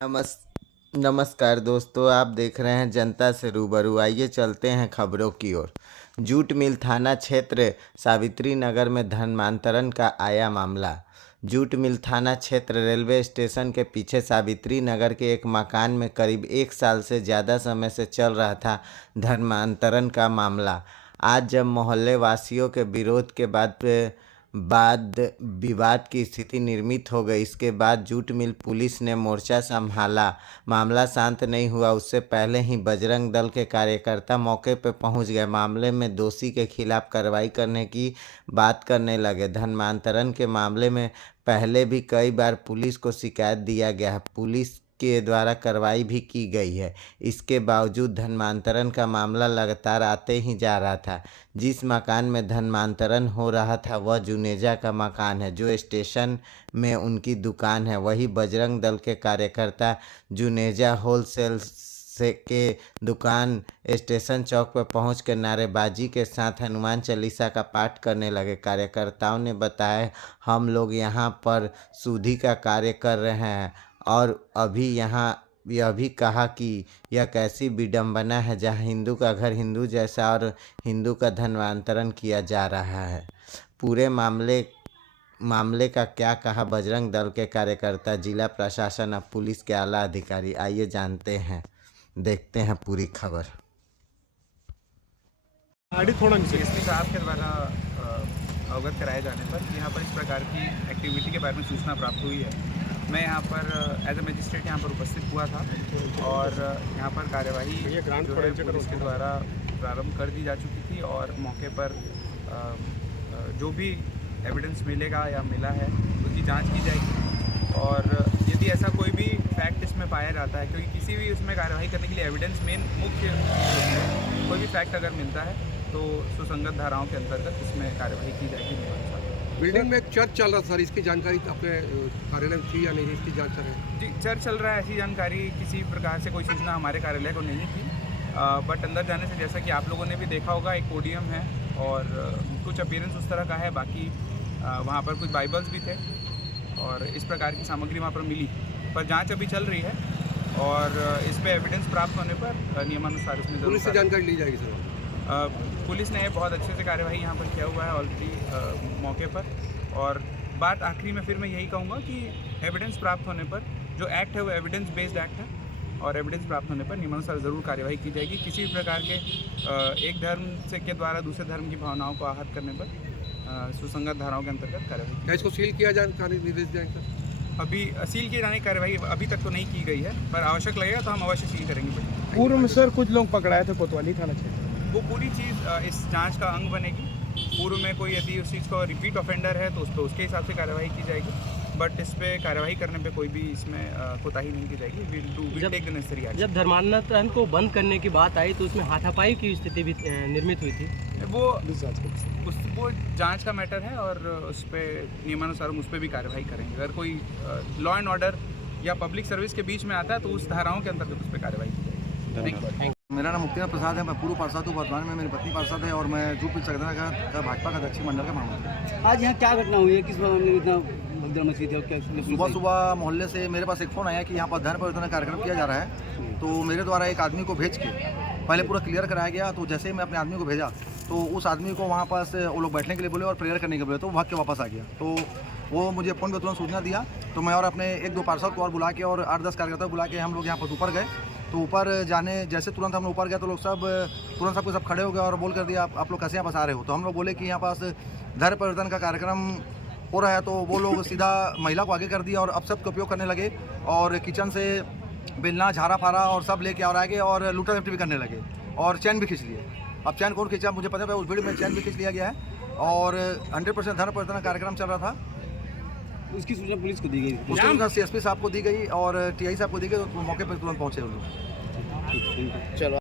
नमस नमस्कार दोस्तों, आप देख रहे हैं जनता से रूबरू। आइए चलते हैं खबरों की ओर। जूट मिल थाना क्षेत्र सावित्री नगर में धर्मांतरण का आया मामला। जूट मिल थाना क्षेत्र रेलवे स्टेशन के पीछे सावित्री नगर के एक मकान में करीब 1 साल से ज़्यादा समय से चल रहा था धर्मांतरण का मामला। आज जब मोहल्ले वासियों के विरोध के बाद विवाद की स्थिति निर्मित हो गई, इसके बाद जूट मिल पुलिस ने मोर्चा संभाला। मामला शांत नहीं हुआ उससे पहले ही बजरंग दल के कार्यकर्ता मौके पर पहुंच गए। मामले में दोषी के खिलाफ कार्रवाई करने की बात करने लगे। धर्मांतरण के मामले में पहले भी कई बार पुलिस को शिकायत दिया गया है, पुलिस के द्वारा कार्रवाई भी की गई है। इसके बावजूद धर्मांतरण का मामला लगातार आते ही जा रहा था। जिस मकान में धर्मांतरण हो रहा था वह जुनेजा का मकान है, जो स्टेशन में उनकी दुकान है। वही बजरंग दल के कार्यकर्ता जुनेजा होलसेल से के दुकान स्टेशन चौक पर पहुंचकर नारेबाजी के साथ हनुमान चालीसा का पाठ करने लगे। कार्यकर्ताओं ने बताया, हम लोग यहां पर शुद्धि का कार्य कर रहे हैं और अभी यहाँ यह भी कहा कि यह कैसी विडंबना है जहाँ हिंदू का घर हिंदू जैसा और हिंदू का धर्मांतरण किया जा रहा है। पूरे मामले का क्या कहा बजरंग दल के कार्यकर्ता, जिला प्रशासन और पुलिस के आला अधिकारी। आइए जानते हैं, देखते हैं पूरी खबर। एसपी साहब के द्वारा अवगत कराए जाने पर यहाँ पर इस प्रकार की एक्टिविटी के बारे में सूचना प्राप्त हुई है। मैं यहाँ पर एज ए मजिस्ट्रेट यहाँ पर उपस्थित हुआ था और यहाँ पर कार्यवाही जो है पुलिस के द्वारा प्रारंभ कर दी जा चुकी थी और मौके पर जो भी एविडेंस मिलेगा या मिला है उसकी जांच की जाएगी और यदि ऐसा कोई भी फैक्ट इसमें पाया जाता है, क्योंकि किसी भी उसमें कार्यवाही करने के लिए एविडेंस मेन मुख्य है, कोई भी फैक्ट अगर मिलता है तो सुसंगत धाराओं के अंतर्गत इसमें कार्यवाही की जाएगी। बिल्डिंग में एक चर्च चल रहा था सर, इसकी जानकारी आपके कार्यालय में थी या नहीं, इसकी जांच कर रहे हैं? जी, चर्च चल रहा है, ऐसी जानकारी किसी प्रकार से कोई सूचना हमारे कार्यालय को नहीं थी। बट अंदर जाने से जैसा कि आप लोगों ने भी देखा होगा, एक पोडियम है और कुछ अपीयरेंस उस तरह का है। बाकी वहाँ पर कुछ बाइबल्स भी थे और इस प्रकार की सामग्री वहाँ पर मिली, पर जाँच अभी चल रही है और इस पर एविडेंस प्राप्त होने पर नियमानुसार इसमें पुलिस से जानकारी ली जाएगी सर। पुलिस ने बहुत अच्छे से कार्यवाही यहाँ पर किया हुआ है ऑलरेडी मौके पर। और बात आखिरी में फिर मैं यही कहूँगा कि एविडेंस प्राप्त होने पर जो एक्ट है वो एविडेंस बेस्ड एक्ट है और एविडेंस प्राप्त होने पर नियमानुसार ज़रूर कार्यवाही की जाएगी। किसी भी प्रकार के एक धर्म से के द्वारा दूसरे धर्म की भावनाओं को आहत करने पर सुसंगत धाराओं के अंतर्गत कार्रवाई। क्या इसको सील किया जानकारी निर्देश जाएंगे सर? अभी सील किए जाने की कार्रवाई अभी तक तो नहीं की गई है, पर आवश्यक लगेगा तो हम अवश्य सील करेंगे। पूर्व में सर कुछ लोग पकड़ाए थे कोतवाली थाना क्षेत्र, वो पूरी चीज़ इस जांच का अंग बनेगी। पूर्व में कोई यदि उस चीज़ को रिपीट ऑफेंडर है तो उस पर उसके हिसाब से कार्यवाही की जाएगी, बट इस पे कार्यवाही करने पे कोई भी इसमें कोताही नहीं की जाएगी। Will take the necessary action. जब धर्मांतरण को बंद करने की बात आई तो उसमें हाथापाई की स्थिति भी निर्मित हुई थी। वो जांच का मैटर है और उस पर नियमानुसार हम उस पर भी कार्यवाही करेंगे। अगर कोई लॉ एंड ऑर्डर या पब्लिक सर्विस के बीच में आता है तो उस धाराओं के अंतर्गत उस पर कार्यवाही की जाएगी। मेरा नाम मुक्तिनाथ प्रसाद है, मैं पूर्व पार्षद हूँ। वर्तमान में मेरी पत्नी पार्षद है और मैं जूट मिल सकदा का भाजपा का दक्षिण मंडल का महामंत्री। आज यहाँ क्या घटना हुई है, किस मामले में इतना भगदड़ मची थी और क्या? सुबह मोहल्ले से मेरे पास एक फ़ोन आया कि यहाँ पर धर्म परिवर्तन कार्यक्रम किया जा रहा है, तो मेरे द्वारा एक आदमी को भेज के पहले पूरा क्लियर कराया गया। तो जैसे ही मैं अपने आदमी को भेजा तो उस आदमी को वहाँ पास वो लोग बैठने के लिए बोले और प्रेयर करने के बोले, तो वो भाग के वापस आ गया। तो वो मुझे फ़ोन पर तुरंत सूचना दिया, तो मैं और अपने 1-2 पार्षद को और बुला के और 8-10 कार्यकर्ता बुला के हम लोग यहाँ पर ऊपर गए। तो ऊपर जाने जैसे तुरंत हम लोग ऊपर गए तो लोग सब तुरंत सबके सब खड़े हो गए और बोल कर दिया, आप लोग कैसे यहाँ पास आ रहे हो? तो हम लोग बोले कि यहाँ पास धर्म परिवर्तन का कार्यक्रम हो रहा है। तो वो लोग सीधा महिला को आगे कर दिया और अब सबका उपयोग करने लगे और किचन से बेलना झाड़ा फाड़ा और सब लेके और आगे और लूटा लिफ्ट भी करने लगे और चैन भी खींच लिए। अब चैन कौन खींचा मुझे पता है, उस वीडियो में चैन भी खींच लिया गया है और 100% धर्म परिवर्तन का कार्यक्रम चल रहा था। उसकी सूचना पुलिस को दी गई, उसकी सूचना CSP साहब को दी गई और TI साहब को दी गई, तो मौके पर तुरंत पहुँचे उन लोग। चलो।